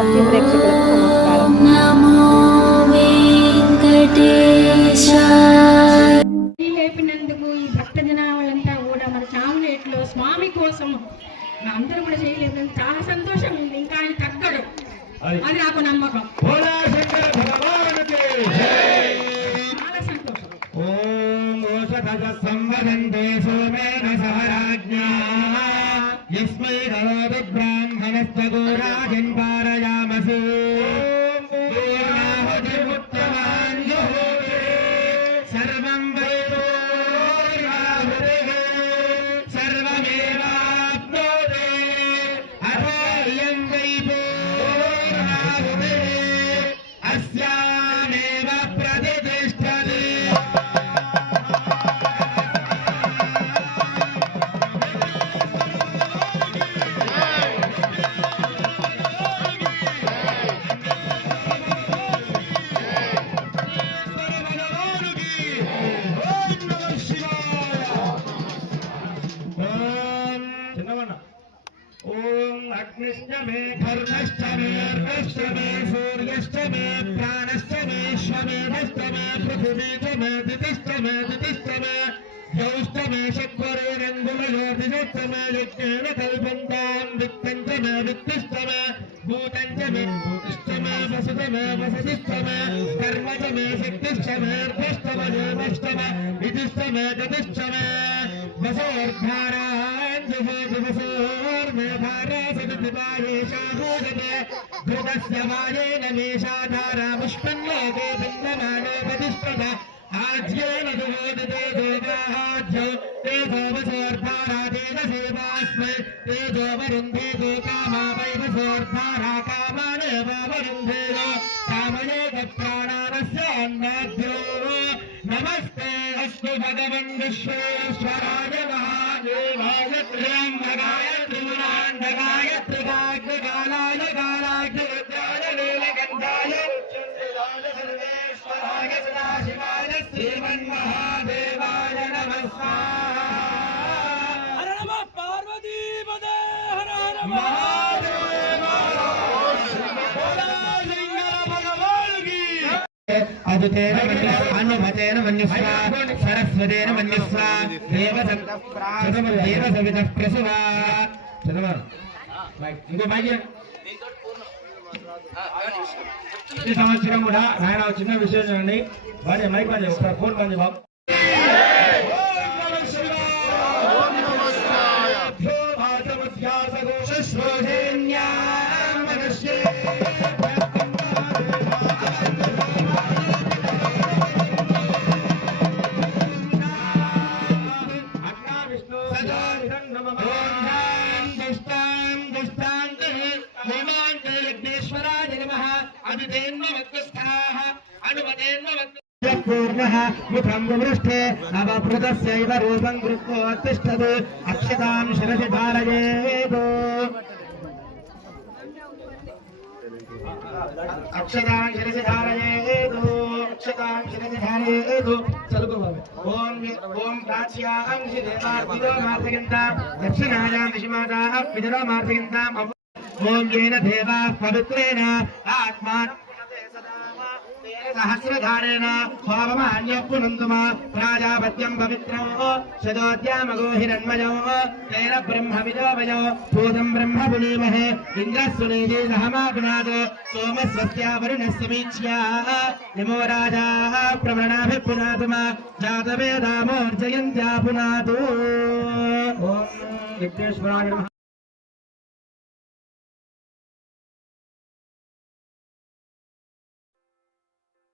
భక్తి ప్రేక్షకులకు నమస్కారం. లేపినందుకు ఈ భక్త జనాలంతా కూడా మన చాములేట్లో స్వామి కోసం అందరూ కూడా చేయలేదు. చాలా సంతోషం ఉంది. ఇంకా ఆయన తగ్గడు, అది నాకు నమ్మకం. చాలా సంతోషం. अग्निश्च मे धर्मश्च मे अर्धश्च मे सूर्यश्च मे प्राणश्च मे श्वमेधश्च मे पृथिवी च मे दितिश्च मे यौश्च मे शक्वरेरङ्गुलयोर्दिशश्च मे यज्ञेन कल्पन्तां वित्तं च मे वित्तिश्च मे भूतं च मे भूतिश्च मे वसुत मे वसतिश्च मे कर्म च मे शक्तिश्च मे अर्धश्च मे योगश्च मे विधिश्च मे गतिश्च मे ध्रुवस्य वायेन मेषाधारा पुष्पन्लोके बन्धमाने प्रतिष्ठत आज्येन दुहोदते देवाज्यो तेजो वसोर्धारा तेजसेवास्मै तेजो वरुन्धे ते कामा वै वसोर्धारा कामानेव वरुन्धेयो कामयोग प्राणानस्य अन्नाभ्यो नमस्ते अस्तु भगवन् विश्वेश्वराय महादेवाय त्र्यम्बकाय त्रिपुरान्तकाय त्रिकाग्निकालाय कालाग्निरुद्राय नीलकण्ठाय सर्वेश्वराय सदाशिवाय श्रीमन्महादेवाय नमः। हर नमः पार्वतीपदे हर हर महादेव अदुतेन अनुमतेन मन्यस्वा सरस्वतेन मन्यस्वा देव सवितः प्रसवा ఇంకో మైక్ ఈ సంవత్సరం కూడా నాయన చిన్న విషయం చూడండి. వాడి మైక్ పని ఒకసారి ఫోన్ పని బాబు. मुखं विमृष्टे अवभृतस्यैव रूपं कृत्वोत्तिष्ठतु अक्षतां शिरसि धारयेत् अक्षतां शिरसि धारयेत् अक्षतां शिरसि धारयेत् ओम प्राच्यां शिदेवार्तितो मार्तयन्तां दक्षिणायां दिशिमाताः विदरो मार्तयन्ताम् ओम येन देवाः पवित्रेण आत्मा सहस्रधारेण स्वाममान्यः पुनन्तुमा प्राजापत्यं पवित्रं शतोद्यामगोहिरन्मयो तेन ब्रह्मविदोवयो भूतं ब्रह्म पुनीमहे इन्द्रस्वनेजे सहमापुनात् सोमस्वस्या वरुणस्य वीक्ष्या यमो राजाः प्रवृणाभिपुनातुमा जातवेदामोर्जयन्त्या पुनातु। ओम विघ्नेश्वराय नमः।